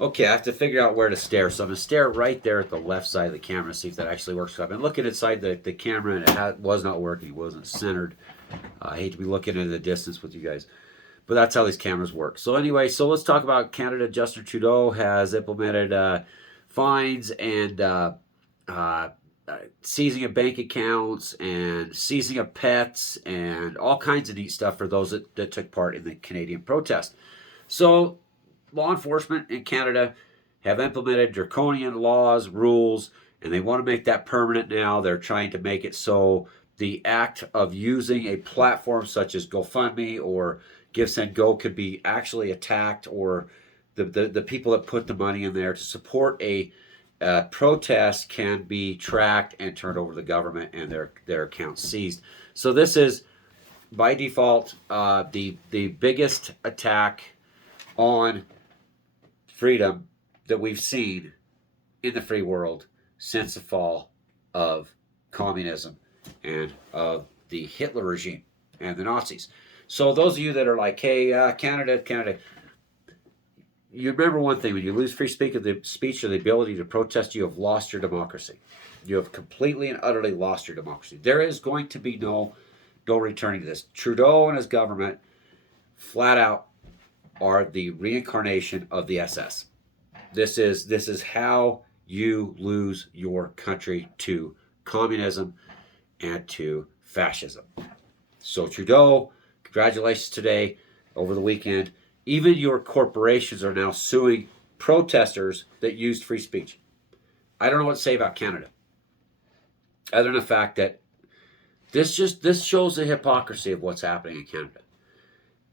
Okay, I have to figure out where to stare. So I'm going to stare right there at the left side of the camera, see if that actually works. So I've been looking inside the camera, and was not working. It wasn't centered. I hate to be looking into the distance with you guys. But that's how these cameras work. So anyway, so let's talk about Canada. Justin Trudeau has implemented fines and seizing of bank accounts and seizing of pets and all kinds of neat stuff for those that took part in the Canadian protest. So law enforcement in Canada have implemented draconian laws, rules, and they want to make that permanent now. They're trying to make it so the act of using a platform such as GoFundMe or Give Send Go could be actually attacked, or the people that put the money in there to support a protest can be tracked and turned over to the government and their accounts seized. So this is by default the biggest attack on freedom that we've seen in the free world since the fall of communism and of the Hitler regime and the Nazis. So those of you that are like, hey, Canada, you remember one thing: when you lose free speech or the ability to protest, you have lost your democracy. You have completely and utterly lost your democracy. There is going to be no returning to this. Trudeau and his government, flat out, are the reincarnation of the SS. This is how you lose your country to communism and to fascism. So Trudeau, congratulations today, over the weekend. Even your corporations are now suing protesters that used free speech. I don't know what to say about Canada, other than the fact that this shows the hypocrisy of what's happening in Canada.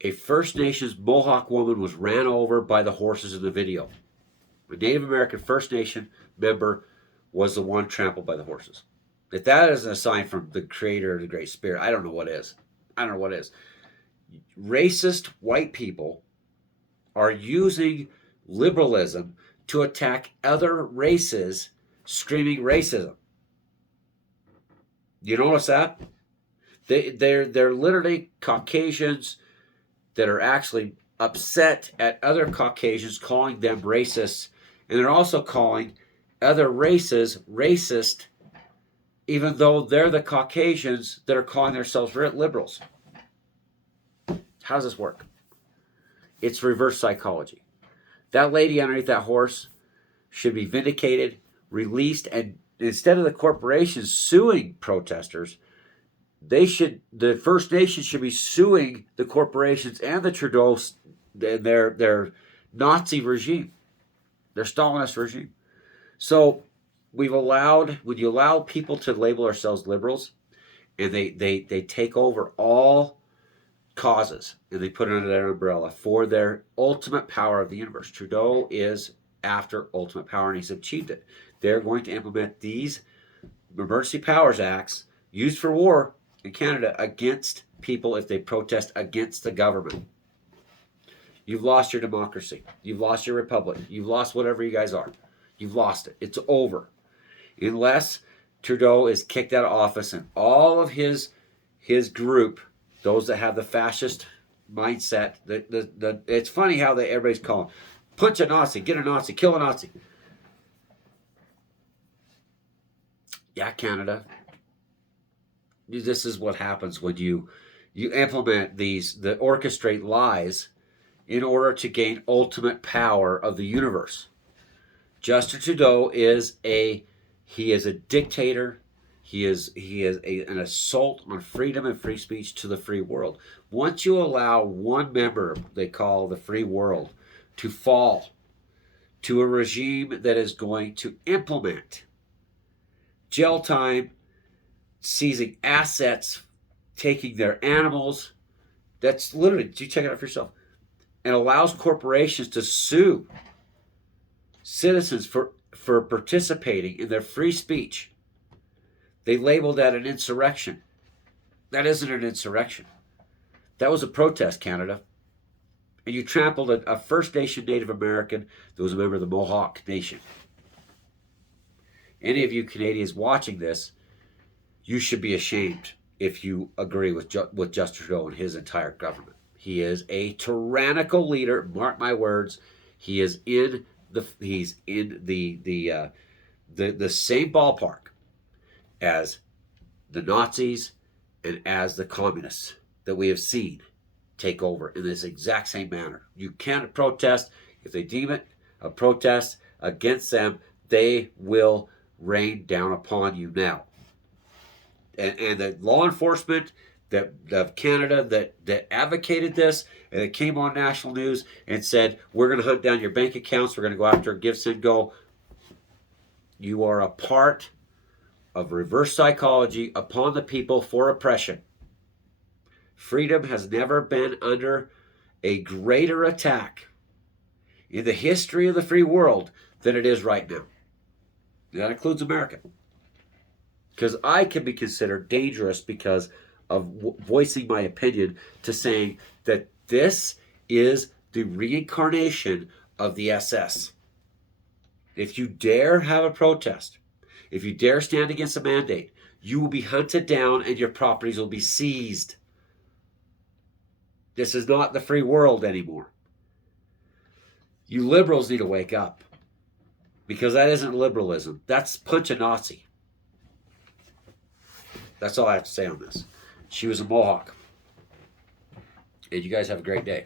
A First Nations Mohawk woman was ran over by the horses in the video. A Native American First Nation member was the one trampled by the horses. If that isn't a sign from the creator of the Great Spirit, I don't know what is. I don't know what is. Racist white people are using liberalism to attack other races, screaming racism. You notice that? They're literally Caucasians that are actually upset at other Caucasians, calling them racists, and they're also calling other races racist, even though they're the Caucasians that are calling themselves liberals. How does this work? It's reverse psychology. That lady underneath that horse should be vindicated, released, and instead of the corporations suing protesters, the First Nations should be suing the corporations and the Trudeau, their Nazi regime, their Stalinist regime. So when you allow people to label ourselves liberals, and they take over all causes and they put it under their umbrella for their ultimate power of the universe. Trudeau is after ultimate power, and he's achieved it. They're going to implement these Emergency Powers Acts used for war in Canada against people if they protest against the government. You've lost your democracy. You've lost your republic. You've lost whatever you guys are. You've lost it. It's over. Unless Trudeau is kicked out of office and all of his group, those that have the fascist mindset, it's funny how everybody's calling, punch a Nazi, get a Nazi, kill a Nazi. Yeah, Canada. This is what happens when you implement the orchestrate lies in order to gain ultimate power of the universe. Justin Trudeau is a dictator. He is an assault on freedom and free speech to the free world. Once you allow one member, they call the free world, to fall to a regime that is going to implement jail time, seizing assets, taking their animals, that's literally, you check it out for yourself, and allows corporations to sue citizens for participating in their free speech. They labeled that an insurrection. That isn't an insurrection. That was a protest, Canada. And you trampled a First Nation Native American that was a member of the Mohawk Nation. Any of you Canadians watching this, you should be ashamed if you agree with Justin Trudeau and his entire government. He is a tyrannical leader. Mark my words. He is in the same ballpark as the Nazis and as the communists that we have seen take over in this exact same manner. You can't protest. If they deem it a protest against them, they will rain down upon you now. And the law enforcement of Canada that advocated this, and it came on national news and said, we're going to hunt down your bank accounts, we're going to go after give, send, go. You are a part of reverse psychology upon the people for oppression. Freedom has never been under a greater attack in the history of the free world than it is right now. That includes America. Because I can be considered dangerous because of voicing my opinion to saying that this is the reincarnation of the SS. If you dare have a protest, if you dare stand against a mandate, you will be hunted down and your properties will be seized. This is not the free world anymore. You liberals need to wake up. Because that isn't liberalism. That's punch a Nazi. That's all I have to say on this. She was a Mohawk. And you guys have a great day.